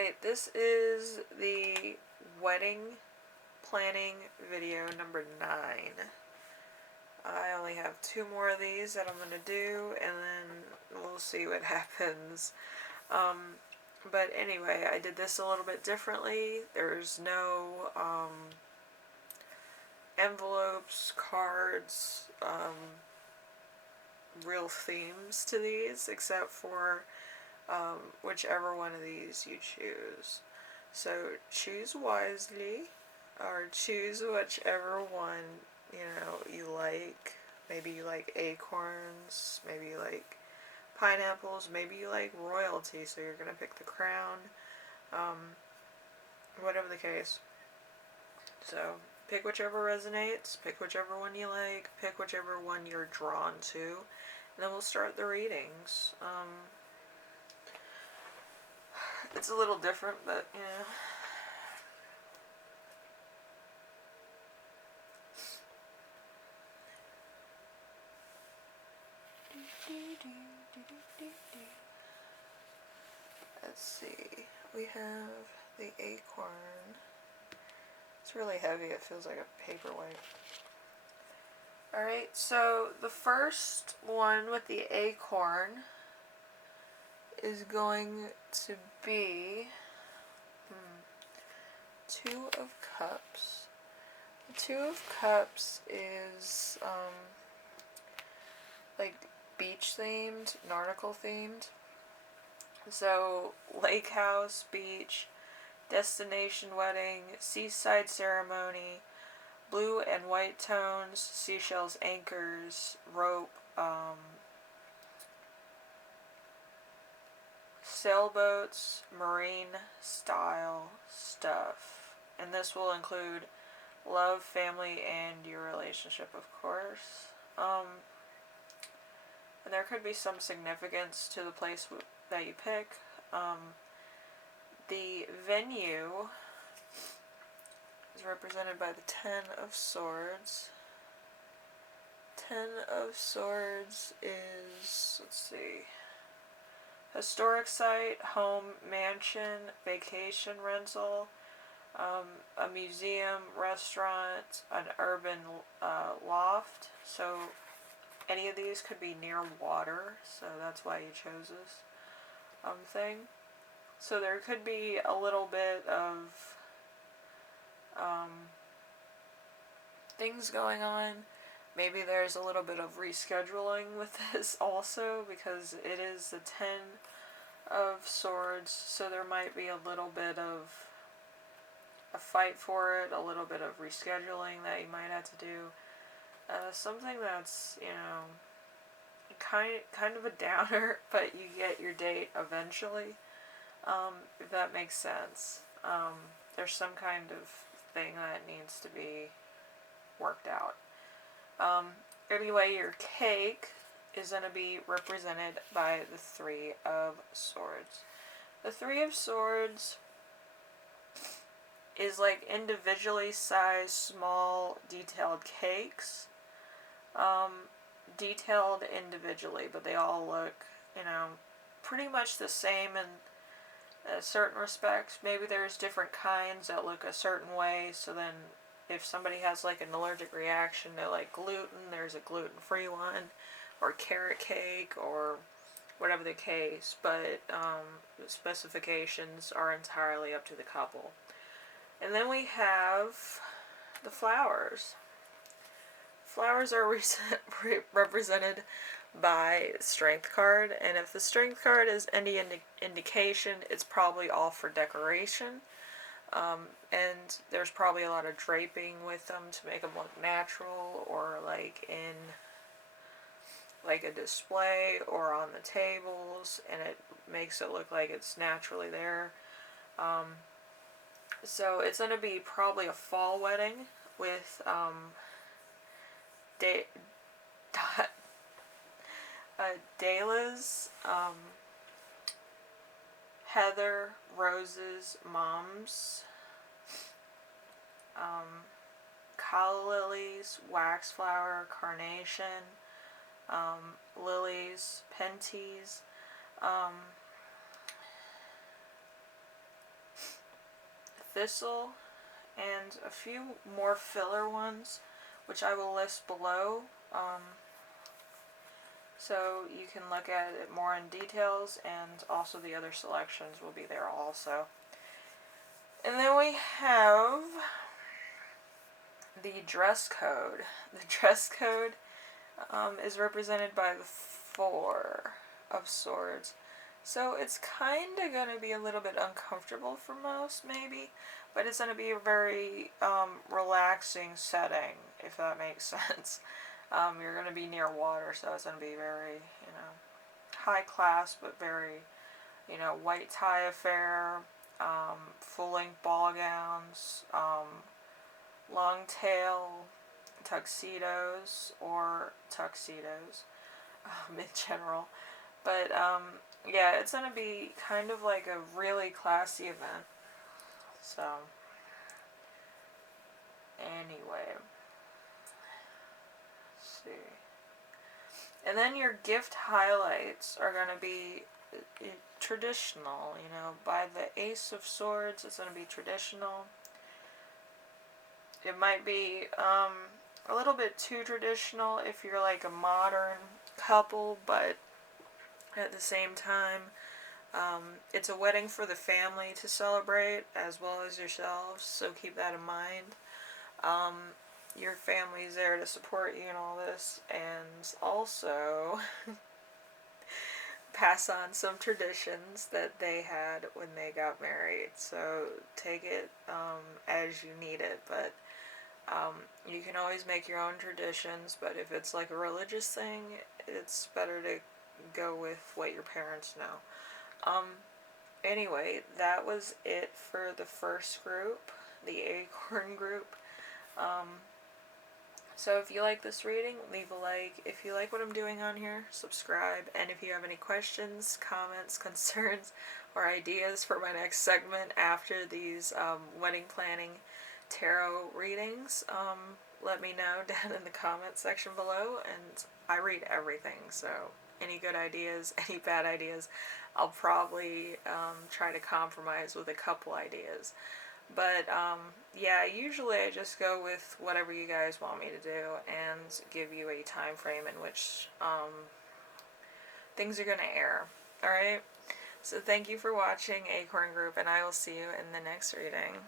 Alright, this is the wedding planning video number 9. I only have 2 more of these that I'm going to do, and then we'll see what happens. But anyway, I did this a little bit differently. There's no envelopes, cards, real themes to these, except for whichever one of these you choose. So choose wisely, or choose whichever one you like. Maybe you like acorns, maybe you like pineapples, maybe you like royalty, so you're gonna pick the crown. Whatever the case. So pick whichever resonates, pick whichever one you like, pick whichever one you're drawn to, and then we'll start the readings. It's a little different, but yeah. Let's see. We have the acorn. It's really heavy. It feels like a paperweight. Alright, so the first one with the acorn is going to be 2 of Cups. The 2 of Cups is like beach themed, nautical themed. So lake house, beach, destination wedding, seaside ceremony, blue and white tones, seashells, anchors, rope, sailboats, marine style stuff. And this will include love, family, and your relationship, of course. And there could be some significance to the place that you pick. The venue is represented by the 10 of Swords. 10 of Swords is, let's see, historic site, home, mansion, vacation rental, a museum, restaurant, an urban loft. So any of these could be near water, so that's why you chose this thing. So there could be a little bit of things going on. Maybe there's a little bit of rescheduling with this also, because it is the 10 of Swords, so there might be a little bit of a fight for it, a little bit of rescheduling that you might have to do. Something that's, kind of a downer, but you get your date eventually, if that makes sense. There's some kind of thing that needs to be worked out. Anyway, your cake is going to be represented by the 3 of Swords. The 3 of Swords is like individually sized, small, detailed cakes. Detailed individually, but they all look, pretty much the same in certain respects. Maybe there's different kinds that look a certain way, so then if somebody has like an allergic reaction to like gluten, there's a gluten-free one, or carrot cake, or whatever the case, but the specifications are entirely up to the couple. And then we have the flowers. Flowers are represented by strength card, and if the strength card is any indication, it's probably all for decoration. And there's probably a lot of draping with them to make them look natural, or like in like a display or on the tables, and it makes it look like it's naturally there. So it's going to be probably a fall wedding with dahlias, heather, roses, mums, calla lilies, waxflower, carnation, lilies, pentees, thistle, and a few more filler ones, which I will list below. So you can look at it more in details, and also the other selections will be there also. And then we have the Dresscode. The Dresscode is represented by the 4 of Swords. So it's kind of going to be a little bit uncomfortable for most, maybe, but it's going to be a very relaxing setting, if that makes sense. You're going to be near water, so it's going to be very, high class, but very, white tie affair, full-length ball gowns, long tail tuxedos, or tuxedos in general. But yeah, it's going to be kind of like a really classy event. So, anyway. Let's see. And then your gift highlights are going to be traditional, by the Ace of Swords, it's going to be traditional. It might be a little bit too traditional if you're like a modern couple, but at the same time, it's a wedding for the family to celebrate as well as yourselves, so keep that in mind. Your family's there to support you in all this, and also pass on some traditions that they had when they got married. So take it as you need it, but you can always make your own traditions, but if it's like a religious thing, it's better to go with what your parents know. Anyway, that was it for the first group, the Acorn group. So if you like this reading, leave a like. If you like what I'm doing on here, subscribe. And if you have any questions, comments, concerns, or ideas for my next segment after these wedding planning tarot readings, let me know down in the comments section below. And I read everything, so any good ideas, any bad ideas, I'll probably try to compromise with a couple ideas. But yeah, usually I just go with whatever you guys want me to do and give you a time frame in which things are going to air. Alright? So thank you for watching, Acorn Group, and I will see you in the next reading.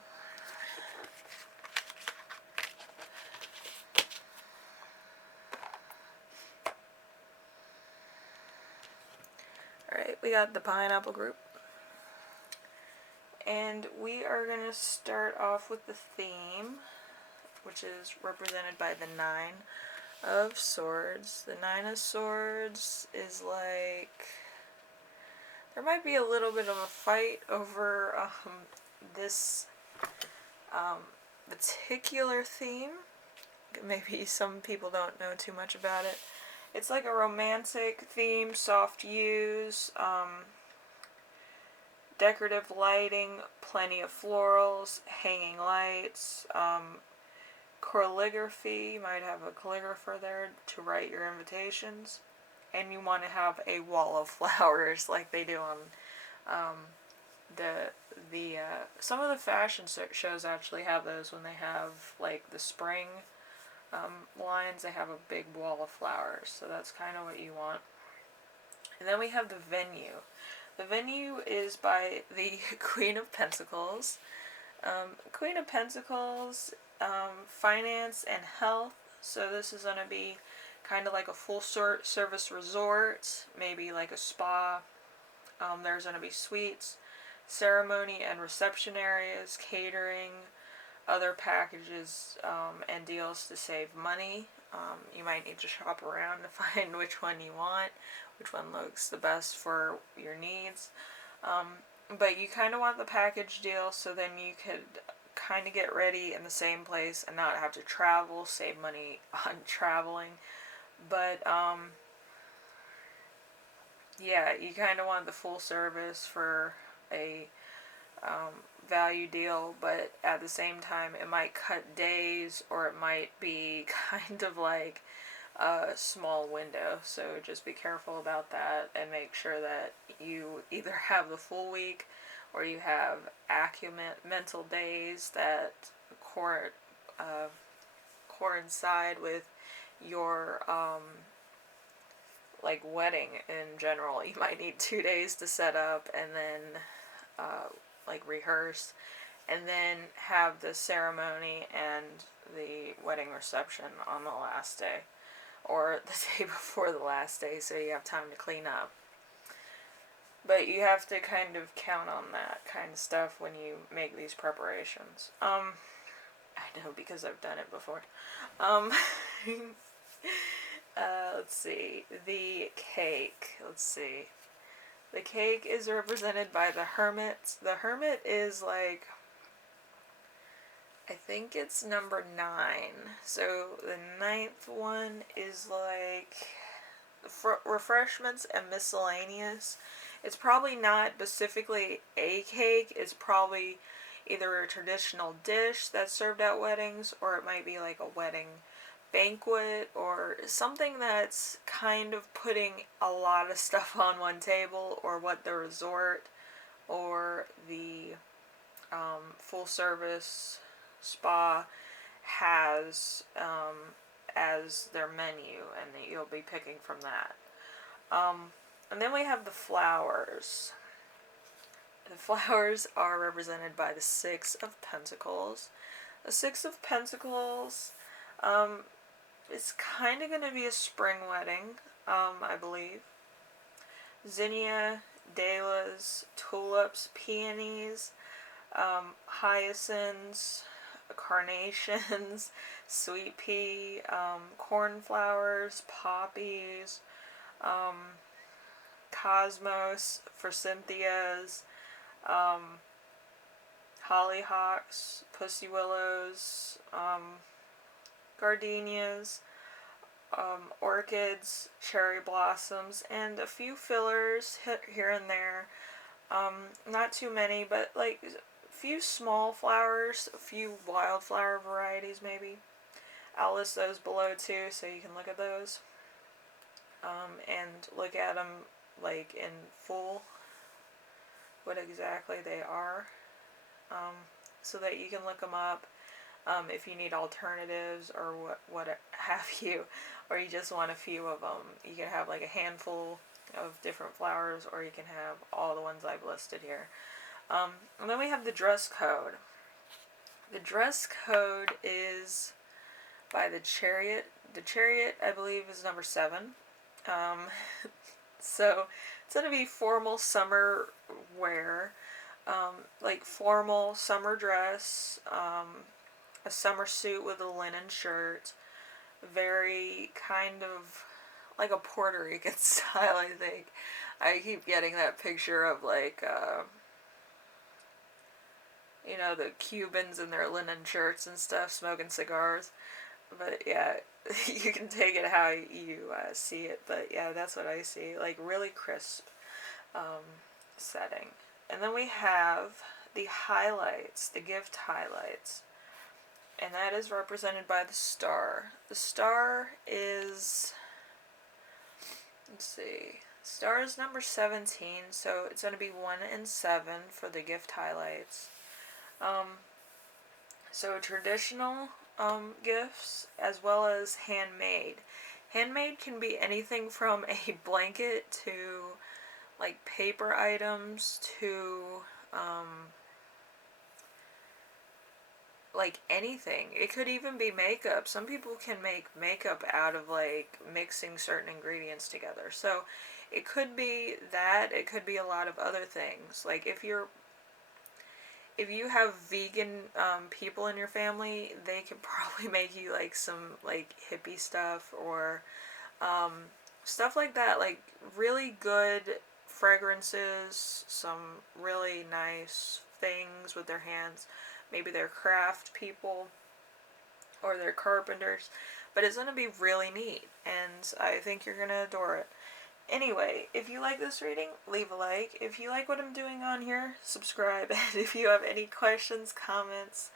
Alright, we got the Pineapple Group. And we are going to start off with the theme, which is represented by the 9 of Swords. The 9 of Swords is like, there might be a little bit of a fight over this particular theme. Maybe some people don't know too much about it. It's like a romantic theme, soft hues, decorative lighting, plenty of florals, hanging lights, calligraphy. You might have a calligrapher there to write your invitations, and you want to have a wall of flowers like they do on some of the fashion shows actually have those when they have like the spring lines. They have a big wall of flowers, so that's kind of what you want. And then we have the venue. The venue is by the Queen of Pentacles. Queen of Pentacles, finance and health. So this is going to be kind of like a full service resort, maybe like a spa. There's going to be suites, ceremony and reception areas, catering, other packages and deals to save money. You might need to shop around to find which one you want, which one looks the best for your needs. But you kind of want the package deal, so then you could kind of get ready in the same place and not have to travel, save money on traveling. But yeah, you kind of want the full service for a value deal, but at the same time it might cut days, or it might be kind of like a small window, so just be careful about that and make sure that you either have the full week or you have mental days that coincide with your like wedding in general. You might need 2 days to set up and then like rehearse, and then have the ceremony and the wedding reception on the last day, or the day before the last day, so you have time to clean up. But you have to kind of count on that kind of stuff when you make these preparations. I know because I've done it before. Let's see. The cake. Let's see. The cake is represented by the hermit. The hermit is like, I think it's number 9. So the 9th one is like refreshments and miscellaneous. It's probably not specifically a cake. It's probably either a traditional dish that's served at weddings, or it might be like a wedding banquet, or something that's kind of putting a lot of stuff on one table, or what the resort or the full service spa has as their menu, and you'll be picking from that. And then we have the flowers. The flowers are represented by the 6 of Pentacles. The 6 of Pentacles, it's kind of going to be a spring wedding, I believe. Zinnia, dahlias, tulips, peonies, hyacinths, carnations, sweet pea, cornflowers, poppies, cosmos, forsythias, hollyhocks, pussy willows, gardenias, orchids, cherry blossoms, and a few fillers here and there. Not too many, but like a few small flowers, a few wildflower varieties maybe. I'll list those below too, so you can look at those. And look at them like in full, what exactly they are, so that you can look them up if you need alternatives or what have you, or you just want a few of them. You can have like a handful of different flowers, or you can have all the ones I've listed here. And then we have the dress code. The dress code is by the Chariot. The Chariot, I believe, is number 7. So it's going to be formal summer wear, like formal summer dress, a summer suit with a linen shirt, very kind of like a Puerto Rican style, I think. I keep getting that picture of like, you know, the Cubans in their linen shirts and stuff, smoking cigars. But yeah, you can take it how you see it. But yeah, that's what I see. Like really crisp setting. And then we have the highlights, the gift highlights. And that is represented by the star. The star is, let's see, star is number 17, so it's going to be 1 and 7 for the gift highlights. So traditional gifts as well as handmade. Handmade can be anything from a blanket to like paper items to like anything. It could even be makeup. Some people can make makeup out of like mixing certain ingredients together. So it could be that, it could be a lot of other things. Like if you have vegan people in your family, they can probably make you like some like hippie stuff, or stuff like that, like really good fragrances, some really nice things with their hands. Maybe they're craft people or they're carpenters, but it's going to be really neat, and I think you're going to adore it. Anyway, if you like this reading, leave a like. If you like what I'm doing on here, subscribe. And if you have any questions, comments,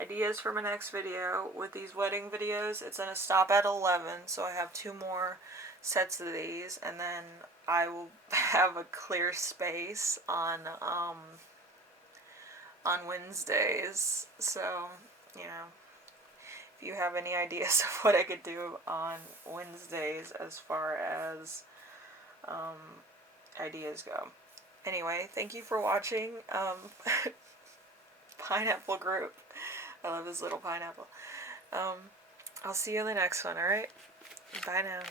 ideas for my next video with these wedding videos, it's going to stop at 11, so I have 2 more sets of these, and then I will have a clear space on on Wednesdays. So, you know, if you have any ideas of what I could do on Wednesdays as far as ideas go. Anyway, thank you for watching. Pineapple group. I love this little pineapple. I'll see you in the next one, alright? Bye now.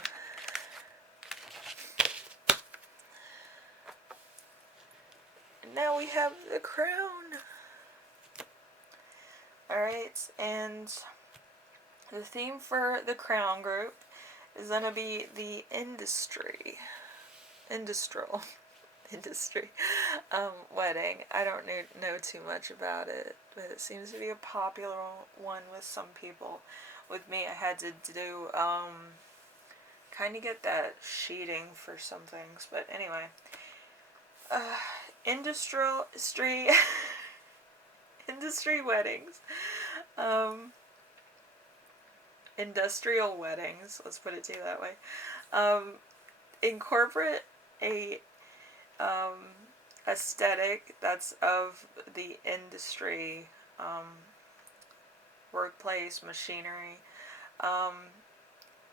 And now we have the crown. Alright, and the theme for the crown group is going to be the industry wedding. I don't know too much about it, but it seems to be a popular one with some people. With me, I had to do kind of get that sheeting for some things, but anyway, industry weddings, industrial weddings, let's put it to you that way, incorporate a aesthetic that's of the industry, workplace, machinery,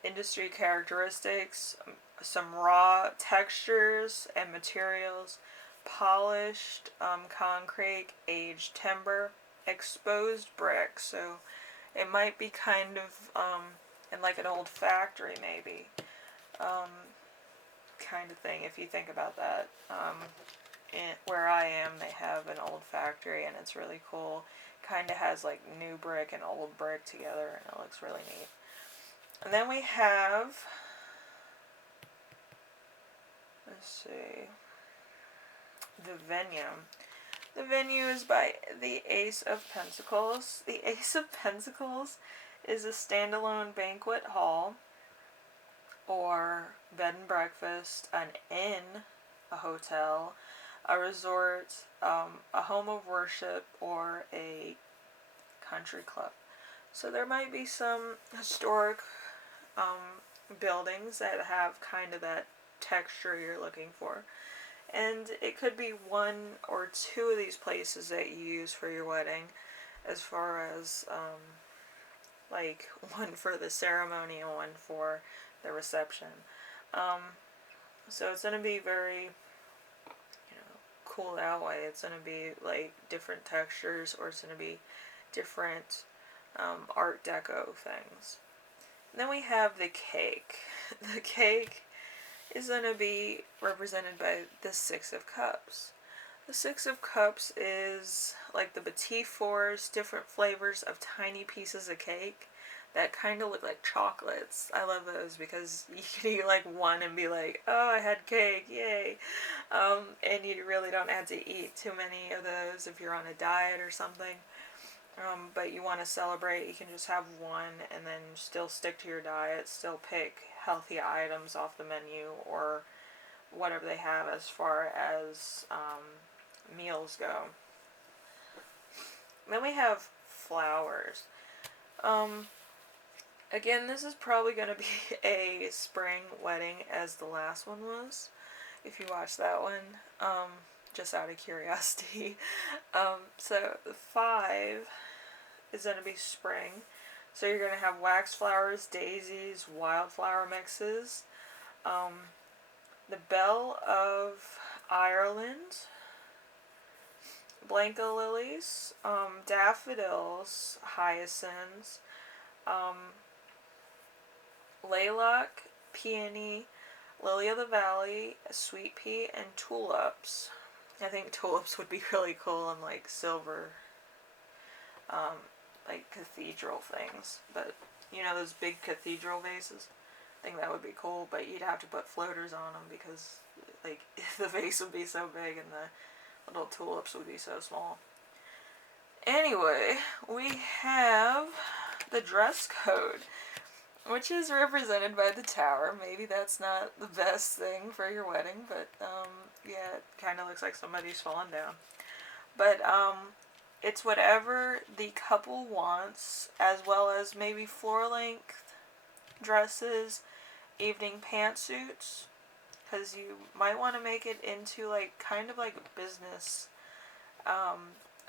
industry characteristics, some raw textures and materials, polished concrete, aged timber, exposed brick. So it might be kind of in like an old factory maybe, kind of thing, if you think about that. Where I am, they have an old factory, and it's really cool. Kind of has like new brick and old brick together, and it looks really neat. And then we have, let's see, the venue. The venue is by the Ace of Pentacles. The Ace of Pentacles is a standalone banquet hall, or bed and breakfast, an inn, a hotel, a resort, a home of worship, or a country club. So there might be some historic buildings that have kind of that texture you're looking for. And it could be one or two of these places that you use for your wedding, as far as like one for the ceremony and one for the reception. So it's going to be very, cool that way. It's going to be like different textures, or it's going to be different art deco things. And then we have the cake. The cake is going to be represented by the Six of Cups. The Six of Cups is like the petit fours, different flavors of tiny pieces of cake that kind of look like chocolates. I love those because you can eat like one and be like, oh, I had cake, yay. And you really don't have to eat too many of those if you're on a diet or something. But you want to celebrate, you can just have one and then still stick to your diet, still pick healthy items off the menu or whatever they have as far as meals go. Then we have flowers. Again, this is probably going to be a spring wedding as the last one was, if you watched that one, just out of curiosity. So the 5 is going to be spring. So you're going to have waxflowers, daisies, wildflower mixes, the Belle of Ireland, blanca lilies, daffodils, hyacinths, lilac, peony, lily of the valley, sweet pea, and tulips. I think tulips would be really cool on like silver, like cathedral things. But you know those big cathedral vases? I think that would be cool, but you'd have to put floaters on them because like the vase would be so big and the little tulips would be so small. Anyway, we have the dress code, which is represented by the tower. Maybe that's not the best thing for your wedding, but yeah, it kind of looks like somebody's fallen down. But it's whatever the couple wants, as well as maybe floor-length dresses, evening pantsuits, because you might want to make it into like kind of like a business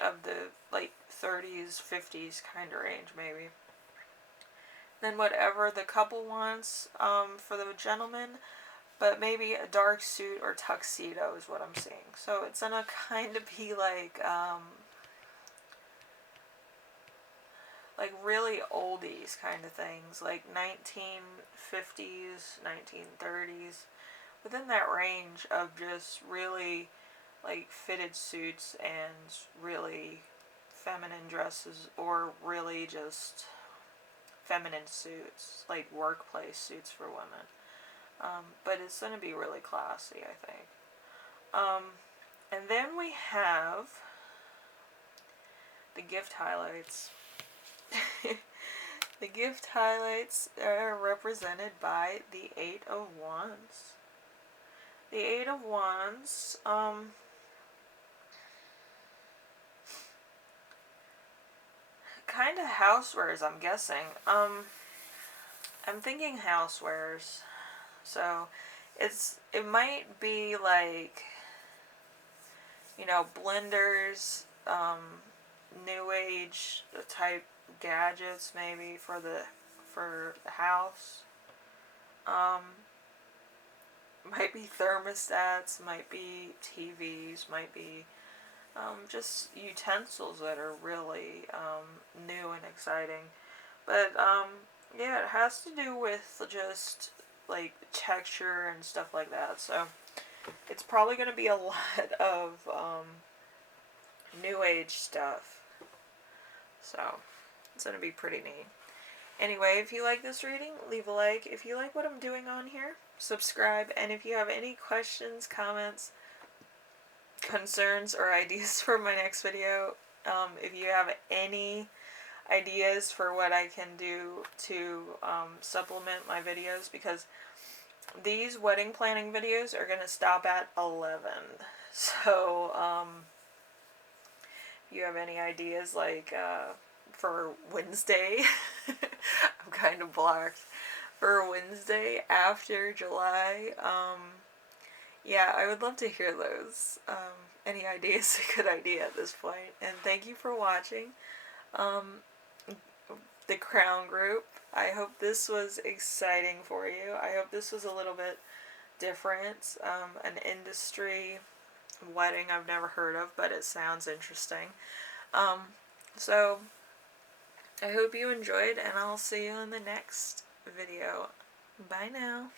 of the like 30s, 50s kind of range maybe. Then whatever the couple wants for the gentleman, but maybe a dark suit or tuxedo is what I'm seeing. So it's gonna kind of be like really oldies kind of things, like 1950s, 1930s, within that range of just really like fitted suits and really feminine dresses, or really just feminine suits, like workplace suits for women. But it's going to be really classy, I think. And then we have the gift highlights. The gift highlights are represented by the Eight of Wands. The Eight of Wands, kind of housewares, I'm guessing. I'm thinking housewares. So it might be like, you know, blenders, new age type gadgets maybe for the house. Might be thermostats, might be TVs, might be just utensils that are really new and exciting. But yeah, it has to do with just like texture and stuff like that. So it's probably going to be a lot of new age stuff. So it's going to be pretty neat. Anyway, if you like this reading, leave a like. If you like what I'm doing on here, subscribe. And if you have any questions, comments, concerns, or ideas for my next video, if you have any ideas for what I can do to supplement my videos, because these wedding planning videos are going to stop at 11. So if you have any ideas, like for Wednesday, I'm kind of blocked, for Wednesday after July, yeah, I would love to hear those. Any idea is a good idea at this point. And thank you for watching the Crown Group. I hope this was exciting for you. I hope this was a little bit different. An industry wedding I've never heard of, but it sounds interesting. So I hope you enjoyed, and I'll see you in the next video. Bye now.